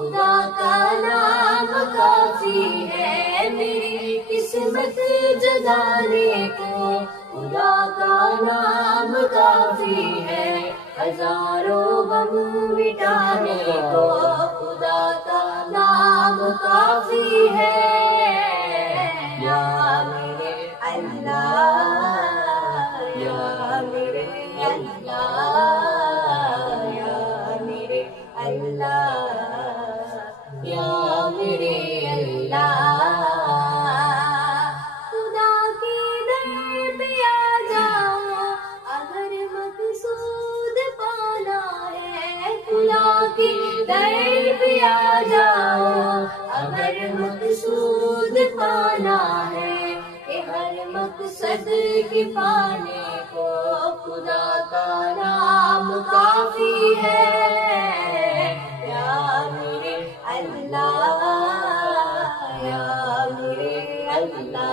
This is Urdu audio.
خدا کا نام کافی ہے میری قسمت جگانے کو، خدا کا نام کافی ہے ہزاروں غم مٹانے کو، خدا کا نام کافی ہے یا میرے اللہ، یا میرے اللہ، یا میرے اللہ، یا میرے اللہ۔ خدا کے در پہ آ جاؤ اگر مقصود پانا ہے، خدا کے در پہ آ جاؤ اگر مقصود پانا ہے، کہ ہر مقصد کے پانے کو خدا کا نام کافی ہے یا میرے اللہ، یا میرے اللہ۔